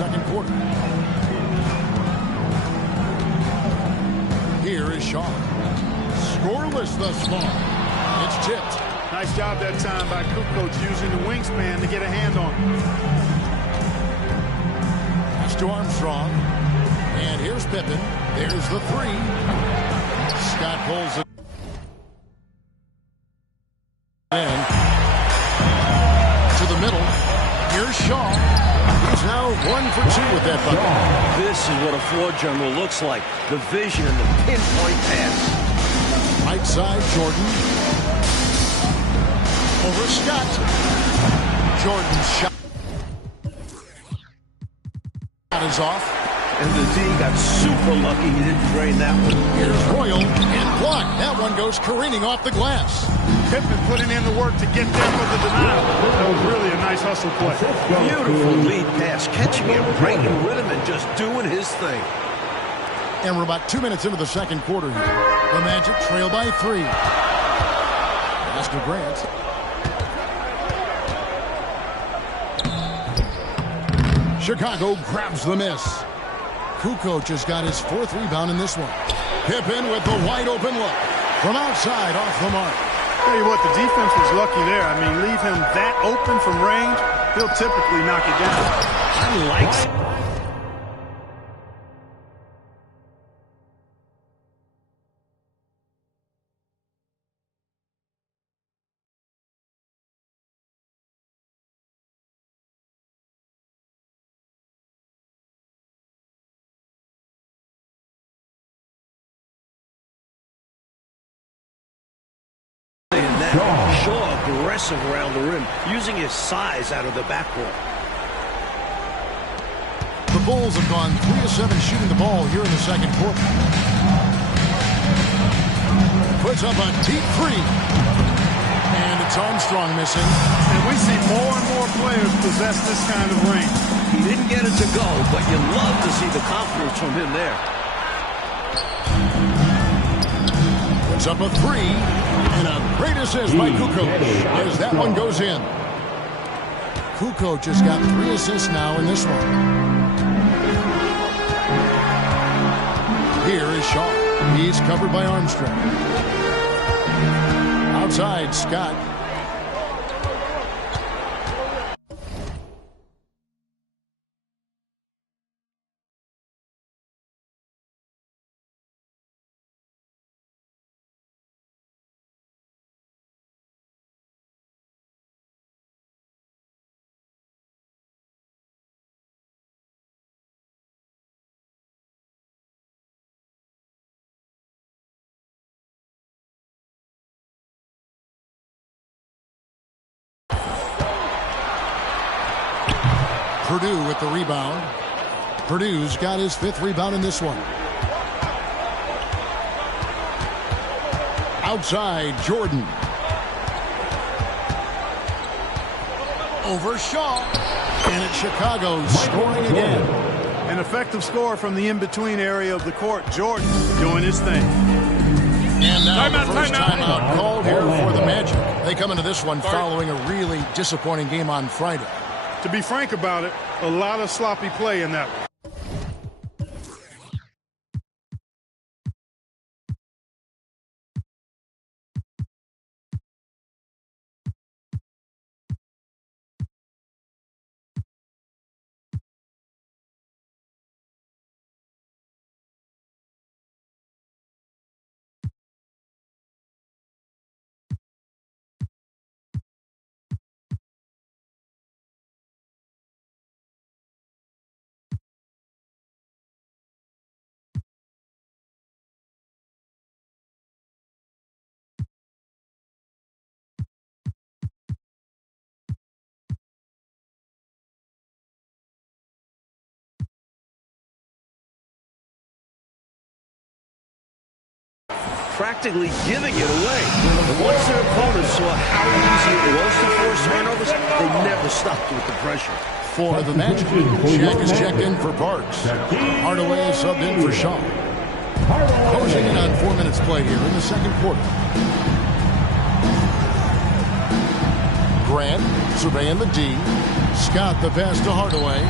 second quarter. Here is Shaw. Scoreless thus far. It's tipped. Nice job that time by Kukoc using the wingspan to get a hand on him. Pass to Armstrong. And here's Pippen. There's the three. Scott pulls it in. To the middle. Here's Shaw. He's now 1 for 2 with that bucket. This is what a floor general looks like. The vision and the pinpoint pass. Right side, Jordan. Over Scott. Jordan's shot is off. And the D got super lucky he didn't drain that one. Here's Royal and blocked. That one goes careening off the glass. Pippen putting in the work to get there for the denial. That was really a nice hustle play. Beautiful lead pass, catching it, breaking rhythm, and just doing his thing. And we're about 2 minutes into the second quarter here. The Magic trail by 3. Pass to Grant. Chicago grabs the miss. Kukoc has got his 4th rebound in this one. Pippen with the wide open look. From outside, off the mark. Tell you what, the defense was lucky there. I mean, leave him that open from range, he'll typically knock it down. I like Shaw aggressive around the rim, using his size out of the backcourt. The Bulls have gone 3 of 7 shooting the ball here in the second quarter. Puts up a deep three. And it's Armstrong missing. And we see more and more players possess this kind of range. He didn't get it to go, but you love to see the confidence from him there. Puts up a three. And a great assist by Kukoc as that one goes in. Kukoc has got 3 assists now in this one. Here is Shaw. He's covered by Armstrong. Outside, Scott. Purdue with the rebound. Purdue's got his 5th rebound in this one. Outside, Jordan. Over Shaw. And it's Chicago scoring again. An effective score from the in-between area of the court. Jordan doing his thing. And now the first timeout called here for the Magic. They come into this one following a really disappointing game on Friday. To be frank about it, a lot of sloppy play in that one. Practically giving it away. And once their opponents saw how easy it was to force turnovers, they never stopped with the pressure. For the Magic, Shaq is checked in for Parks. Hardaway is subbed in for Shaw. Closing in on 4 minutes played here in the second quarter. Grant surveying the D. Scott the pass to Hardaway.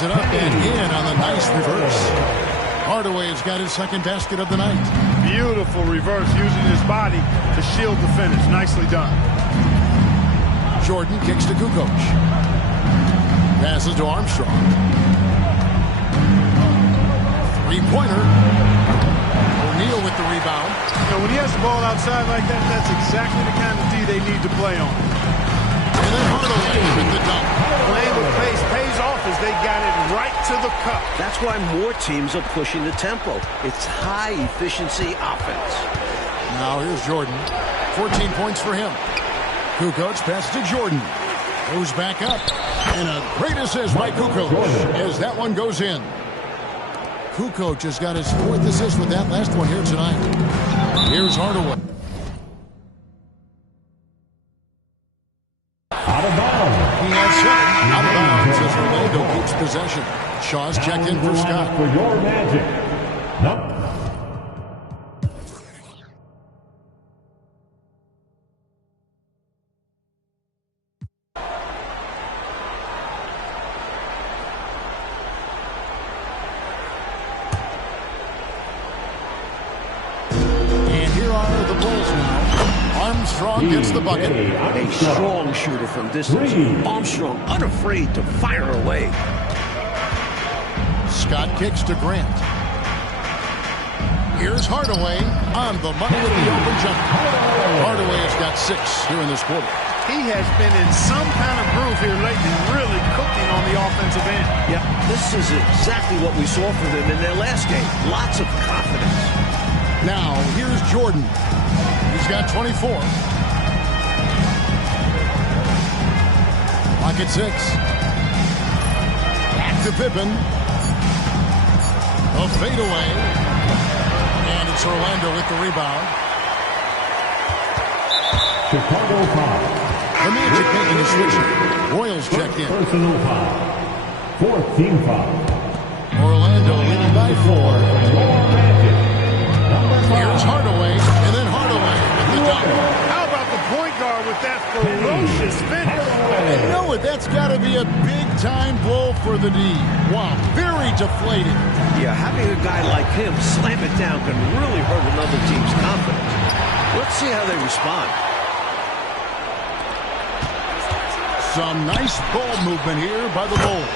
Lays it up and in on the nice reverse. Hardaway has got his second basket of the night. Beautiful reverse, using his body to shield the finish. Nicely done. Jordan kicks to Kukoc. Passes to Armstrong. Three-pointer. O'Neal with the rebound. You know, when he has the ball outside like that, that's exactly the kind of D they need to play on. And then Hardaway with the dunk. Playing with pace pays off as they got it right to the cup. That's why more teams are pushing the tempo. It's high-efficiency offense. Now here's Jordan. 14 points for him. Kukoc passes to Jordan. Goes back up. And a great assist by Kukoc as that one goes in. Kukoc has got his fourth assist with that last one here tonight. Here's Hardaway. Out of bounds. He has 7. Out of bounds as Orlando keeps possession. Shaw's checked in for Scott. For your Magic. Nope. Armstrong gets the bucket. A strong shooter from distance. Armstrong unafraid to fire away. Scott kicks to Grant. Here's Hardaway on the money with the open jumper. Hardaway has got 6 here in this quarter. He has been in some kind of groove here lately, really cooking on the offensive end. Yeah, this is exactly what we saw from him in their last game. Lots of confidence. Now, here's Jordan. He's got 24. Pocket 6. Back to Pippen. A fadeaway. And it's Orlando with the rebound. Chicago foul. The Magic making a switch. Royals check in. Personal foul. 4th team foul. Orlando leading by 4. Your Magic. Here's Hardaway, and then Hardaway with the dunk. How about the point guard with that ferocious finish? And you know what? That's got to be a big-time blow for the D. Wow, very deflated. Yeah, having a guy like him slam it down can really hurt another team's confidence. Let's see how they respond. Some nice ball movement here by the Bulls.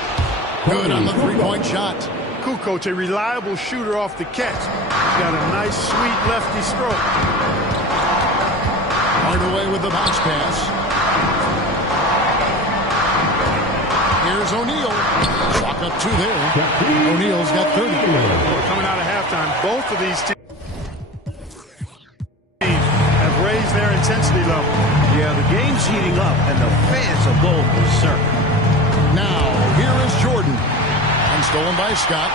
Good on the three-point shot. Kukoc, a reliable shooter off the catch. He's got a nice, sweet lefty stroke. Hardaway with the bounce pass. Here's O'Neal. Clock up 2 there. O'Neal's got 30. Coming out of halftime, both of these teams have raised their intensity level. Yeah, the game's heating up, and the fans are going berserk. Now, here is Jordan. Stolen by Scott.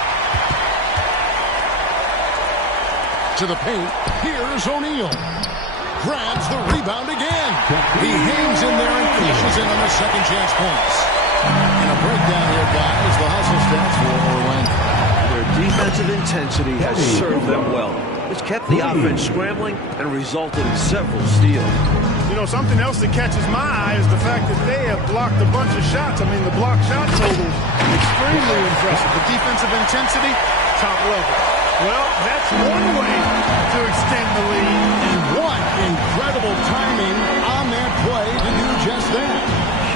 To the paint. Here's O'Neal. Grabs the rebound again. He hangs in there and finishes in on the second chance points. And a breakdown here, guys. The hustle stats for Orlando. Their defensive intensity has served them well. It's kept the offense scrambling and resulted in several steals. You know, something else that catches my eye is the fact that they have blocked a bunch of shots. I mean, the block shot total, extremely impressive. The defensive intensity, top level. Well, that's one way to extend the lead. And what incredible timing on that play to do just that.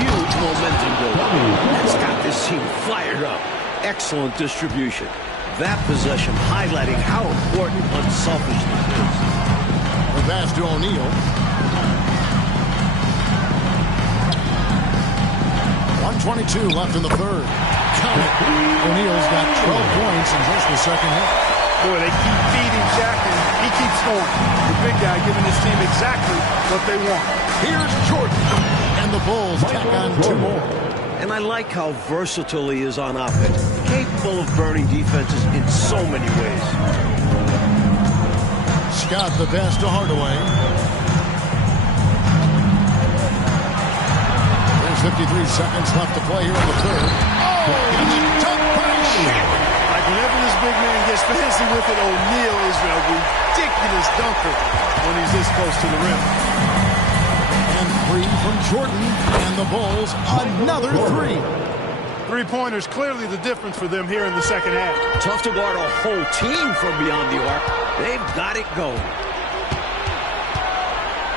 Huge momentum building. That's got this team fired up. Excellent distribution. That possession highlighting how important unselfishness is. The pass to O'Neal. 1:22 left in the third. Count it. O'Neal's got 12 points in just the second half. Boy, they keep feeding Shaq, and he keeps scoring. The big guy giving his team exactly what they want. Here's Jordan. And the Bulls tack on 2 more. And I like how versatile he is on offense. Capable of burning defenses in so many ways. Scott the pass to Hardaway. There's 53 seconds left to play here in the third. Oh, and the dunk by Shaq. Like whenever this big man gets fancy with it, O'Neal is a ridiculous dunker when he's this close to the rim. And 3 from Jordan, and the Bulls another 3. Three-pointers clearly the difference for them here in the second half. Tough to guard a whole team from beyond the arc. They've got it going.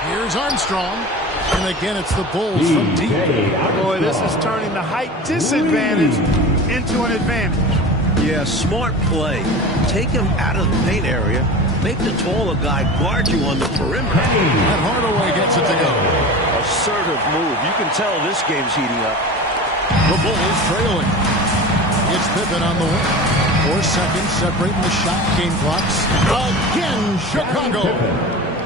Here's Armstrong. And again, it's the Bulls from deep. Boy, this is turning the height disadvantage into an advantage. Yeah, smart play. Take him out of the paint area. Make the taller guy guard you on the perimeter. And Hardaway gets it to go. Assertive move. You can tell this game's heating up. The Bulls trailing. It's Pippen on the wing. 4 seconds separating the shot game clocks. Again, Chicago.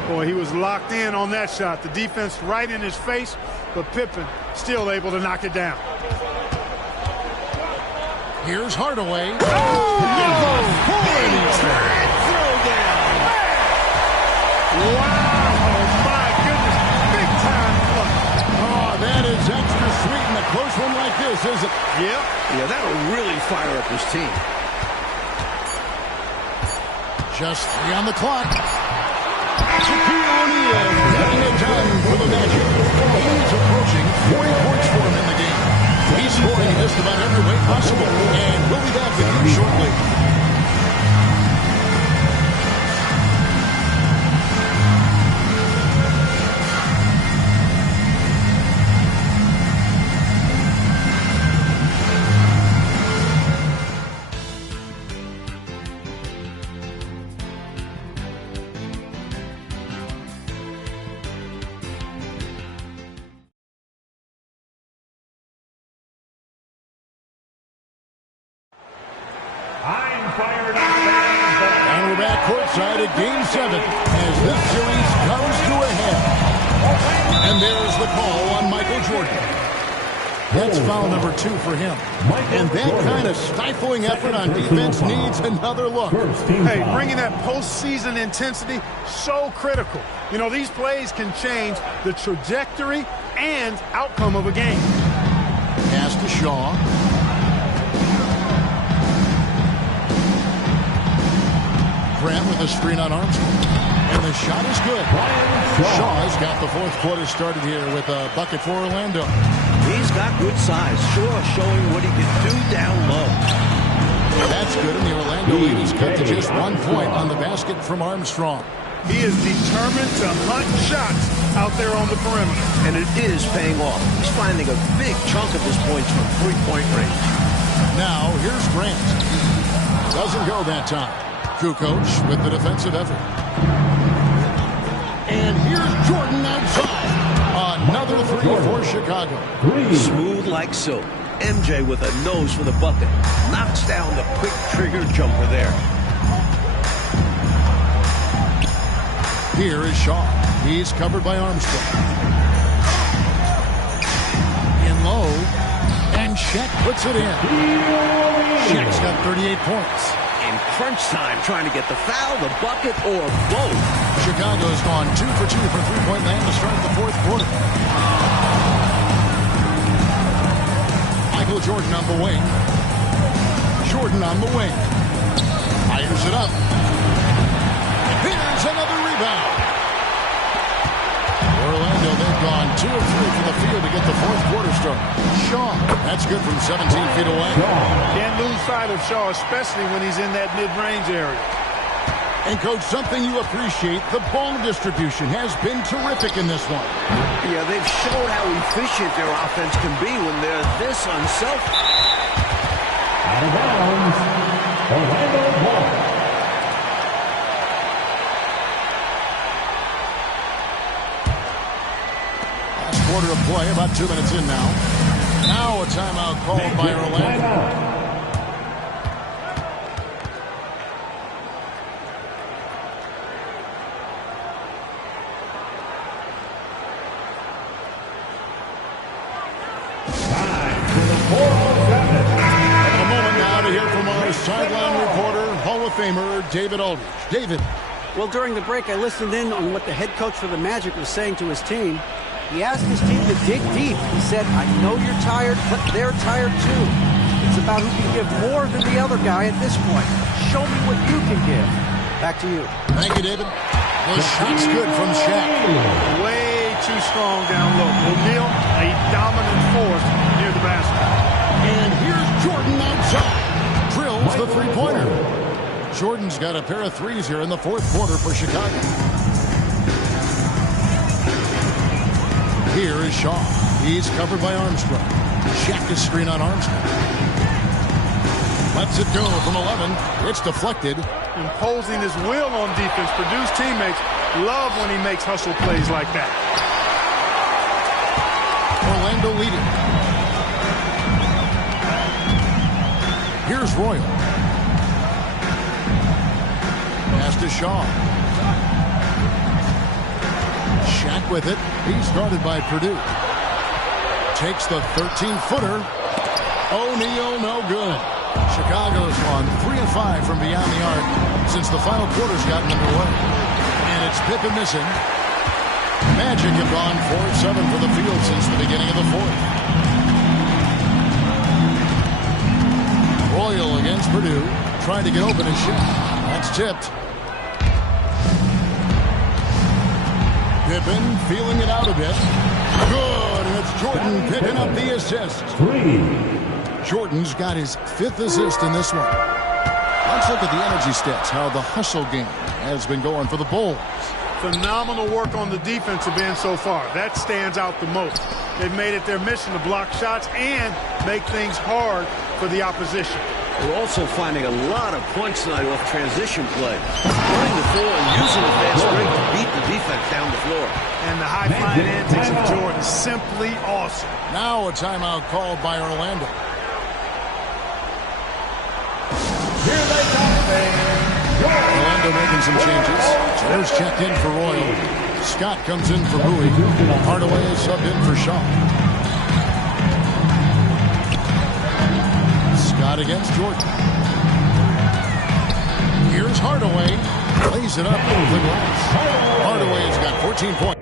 Boy, he was locked in on that shot. The defense right in his face, but Pippen still able to knock it down. Here's Hardaway. Wow, my goodness, big time play. Oh, that is extra sweet in a close one like this, isn't it? Yep. Yeah, that'll really fire up his team. Just 3 on the clock. Shaquille O'Neal getting it done for the Magic. He's approaching 40 points for him in the game. He's scoring just about every way possible, and we'll be back with you shortly. And we're back courtside at Game 7 as this series comes to a head. And there's the call on Michael Jordan. That's foul number 2 for him. And that kind of stifling effort on defense needs another look. Hey, bringing that postseason intensity, so critical. You know, these plays can change the trajectory and outcome of a game. Pass to Shaw. Grant with a screen on Armstrong. And the shot is good. Shaw's got the fourth quarter started here with a bucket for Orlando. He's got good size. Shaw showing what he can do down low. That's good, and the Orlando ladies cut to just 1 point on the basket from Armstrong. He is determined to hunt shots out there on the perimeter. And it is paying off. He's finding a big chunk of his points from three-point range. Now, here's Grant. Doesn't go that time. Kukoc with the defensive effort. And here's Jordan outside. Another 3 for Chicago. Smooth like silk. MJ with a nose for the bucket. Knocks down the quick trigger jumper there. Here is Shaw. He's covered by Armstrong. In low. And Shaq puts it in. Shaq's got 38 points. In crunch time, trying to get the foul, the bucket, or both. Chicago's gone 2 for 2 from three-point land to start the fourth quarter. Michael Jordan on the wing. Jordan on the wing. Fires it up. Here's another rebound. Orlando, they've gone 2 of 3 from the field to get the fourth quarter started. Shaw, that's good from 17 feet away. Can't lose sight of Shaw, especially when he's in that mid-range area. And, Coach, something you appreciate, the ball distribution has been terrific in this one. Yeah, they've shown how efficient their offense can be when they're this unselfish. Out of bounds, Orlando ball. Quarter of play, about 2 minutes in now. Now a timeout called by Orlando. A moment now to hear from our sideline reporter, Hall of Famer David Aldridge. David. Well, during the break, I listened in on what the head coach for the Magic was saying to his team. He asked his team to dig deep. He said, I know you're tired, but they're tired too. It's about who can give more than the other guy at this point. Show me what you can give. Back to you. Thank you, David. The shot's good from Shaq. Way too strong down low. O'Neal, a dominant force near the basket. And here's Jordan's got a pair of threes here in the fourth quarter for Chicago. Here is Shaw. He's covered by Armstrong. Check his screen on Armstrong. Lets it go from 11. It's deflected. Imposing his will on defense. Purdue's teammates love when he makes hustle plays like that. Orlando leading. Here's Royal. Pass to Shaw. Shaq with it. He's guarded by Purdue. Takes the 13-footer. O'Neal, no good. Chicago's won 3 of 5 from beyond the arc since the final quarter's gotten underway. And it's Pippen missing. Magic have gone 4 of 7 for the field since the beginning of the fourth. Royal against Purdue. Trying to get open his shot. That's tipped. Pippen feeling it out a bit. Good, and it's Jordan picking up the assist. Jordan's got his 5th assist in this one. Let's look at the energy stats, how the hustle game has been going for the Bulls. Phenomenal work on the defensive end so far. That stands out the most. They've made it their mission to block shots and make things hard for the opposition. They're also finding a lot of points tonight off transition play. Running the floor and using the fast break to beat the defense down the floor. And the high-flying antics of Jordan, simply awesome. Now a timeout called by Orlando. Here they come. Orlando making some changes. There's checked in for Royal. Scott comes in for Bowie. Hardaway is subbed in for Shaw. Scott against Jordan. Here's Hardaway. Lays it up over the glass. Hardaway has got 14 points.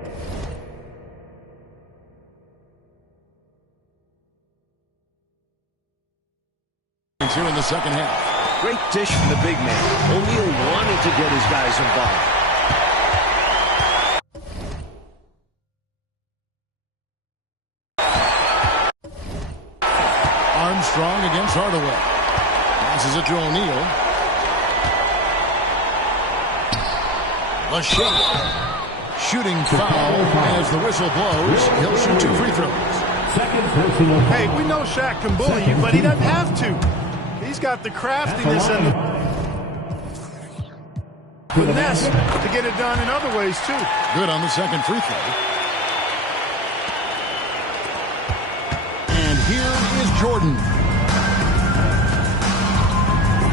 Here in the second half. Great dish from the big man. O'Neal wanted to get his guys involved. Armstrong against Hardaway. Passes it to O'Neal. The shot. Shooting foul as the whistle blows. He'll shoot 2 free throws. Hey, we know Shaq can bully you, but he doesn't have to. He's got the craftiness and the finesse to get it done in other ways, too. Good on the second free throw. And here is Jordan.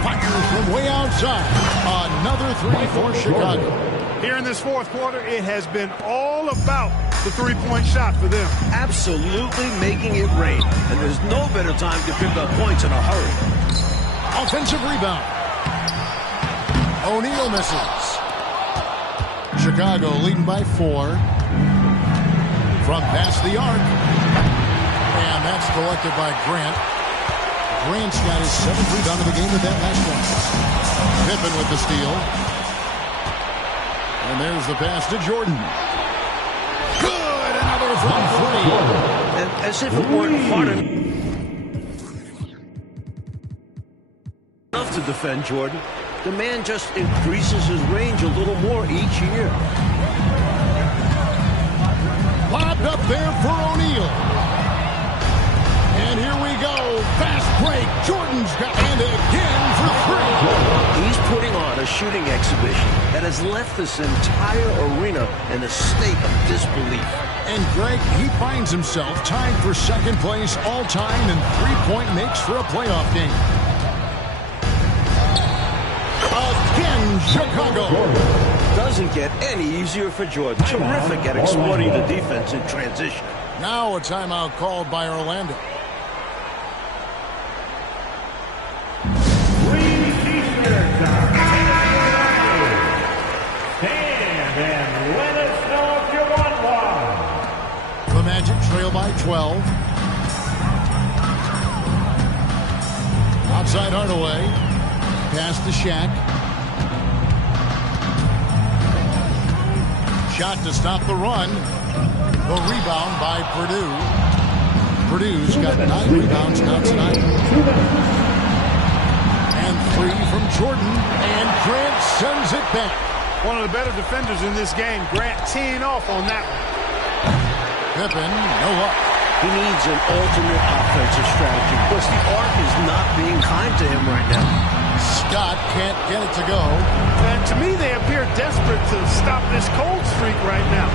Fires from way outside. Another 3 for Chicago. Here in this fourth quarter, it has been all about the three-point shot for them. Absolutely making it rain. And there's no better time to pick up points in a hurry. Offensive rebound. O'Neal misses. Chicago leading by 4. From past the arc. And that's collected by Grant. Grant's got his 7th rebound of the game with that last one. Pippen with the steal. And there's the pass to Jordan. Good! Another from 3. And as if it weren't hard enough to defend Jordan, the man just increases his range a little more each year. Lobbed up there for O'Neal. And here we go. Fast break. Jordan's got and again for 3. He's putting on a shooting exhibition that has left this entire arena in a state of disbelief. And Greg, he finds himself tied for second place all-time in three-point makes for a playoff game. Again, Chicago. Doesn't get any easier for Jordan. Terrific at exploiting the defense in transition. Now a timeout called by Orlando. Stand and let us know if you want one. The Magic trail by 12. Outside Hardaway. Pass to Shaq. Shot to stop the run. The rebound by Purdue. Purdue's got 9 rebounds now tonight. And Free from Jordan, and Grant sends it back. One of the better defenders in this game. Grant teeing off on that one. Pippen, no luck. He needs an alternate offensive strategy because the arc is not being kind to him right now. Scott can't get it to go. And to me, they appear desperate to stop this cold streak right now.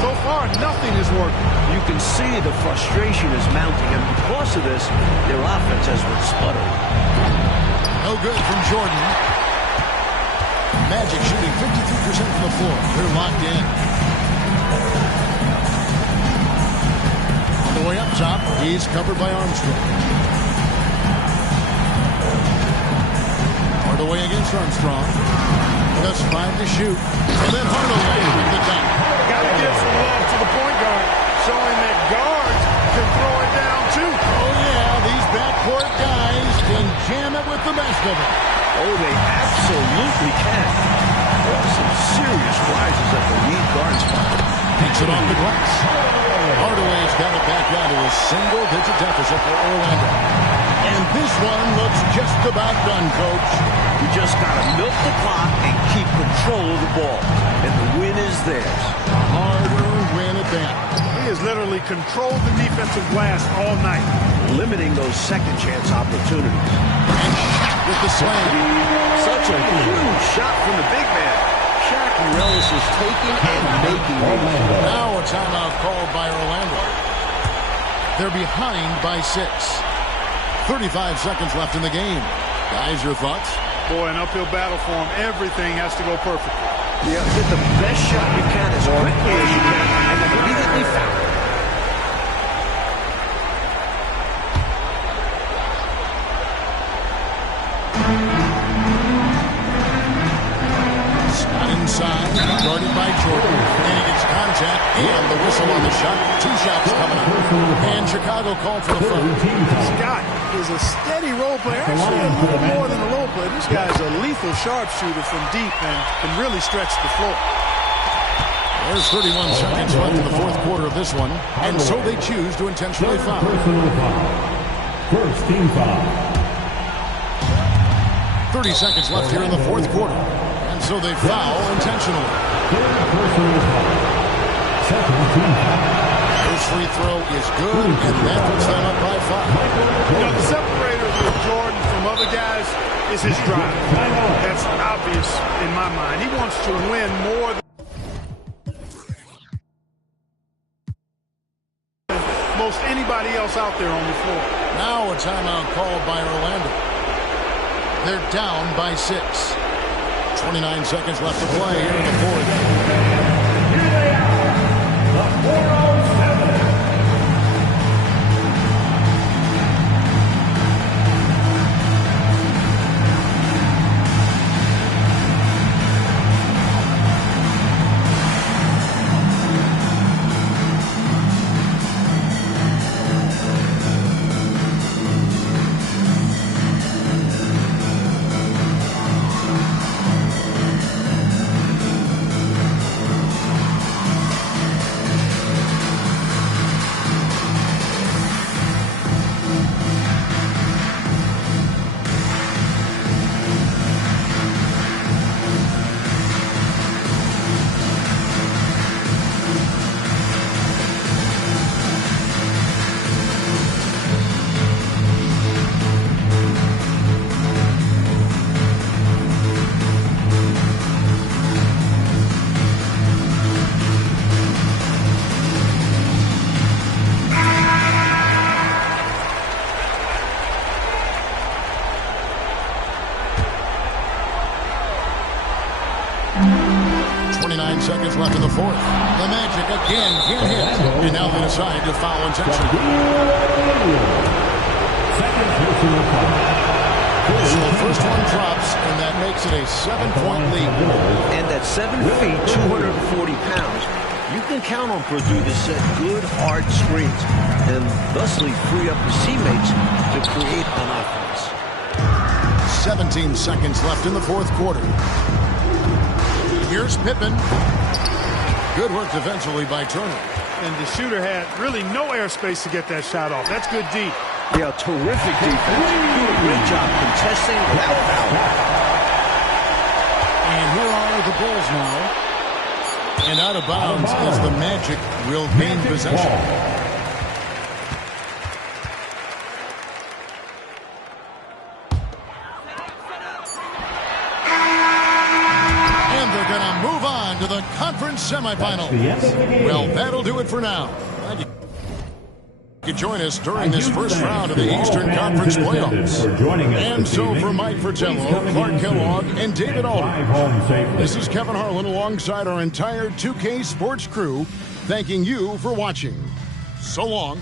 So far, nothing is working. You can see the frustration is mounting, and because of this, their offense has been sputtering. No good from Jordan. Magic shooting 52% from the floor. They're locked in. On the way up top, he's covered by Armstrong. Hardaway against Armstrong. Just 5 to shoot. And then Hardaway with the dunk. Got to give some love to the point guard, showing that guards can throw it down too. Oh yeah, these backcourt guys can jam it with the best of it. Oh, they absolutely can. There are some serious rises at the lead guard spot. Takes it off the glass. Hardaway's got it back down to a single-digit deficit for Orlando. And this one looks just about done, Coach. You just got to milk the clock and keep control of the ball. And the win is theirs. A hard-earned win at that. He has literally controlled the defensive glass all night. Limiting those second-chance opportunities. And Shaq with the slam. Such a huge shot from the big man. Shaq relishes taking and making it. Now a timeout called by Orlando. They're behind by 6. 35 seconds left in the game. Guys, your thoughts? Boy, an uphill battle for him. Everything has to go perfectly. Yeah, get the best shot you can as quickly as you can and then immediately foul it. Scott inside, guarded by Jordan. And he gets contact and the whistle on the shot. 2 shots coming up. And Chicago called for the foul. Scott is a steady role player. Actually, a little more than a role player. This guy's a lethal sharpshooter from deep and can really stretch the floor. There's 31 seconds left in the fourth quarter of this one. And so they choose to intentionally foul. First team foul. 30 seconds left here in the fourth quarter. And so they foul intentionally. Second team foul. His free throw is good, and that puts them up by 5. You know, the separator with Jordan from other guys is his drive. That's obvious in my mind. He wants to win more than most anybody else out there on the floor. Now a timeout called by Orlando. They're down by 6. 29 seconds left to play here in the fourth. Here they are, the 407. Seconds left in the fourth. The Magic again can't hit. And now they decide to foul intentionally. So the first one drops, and that makes it a 7-point lead. And at 7 feet, 240 pounds, you can count on Purdue to set good, hard screens and thusly free up his teammates to create on offense. 17 seconds left in the fourth quarter. Here's Pippen. Good work defensively by Turner. And the shooter had really no airspace to get that shot off. That's good deep. Yeah, terrific defense. Do a great job contesting without foul. And here are the Bulls now. And out of bounds as the Magic will gain possession. To the conference semifinals. Well, that'll do it for now. You can join us during this first round of the Eastern Conference playoffs. And so for Mike Fratello, Clark Kellogg, and David Aldridge, this is Kevin Harlan alongside our entire 2K Sports crew, thanking you for watching. So long.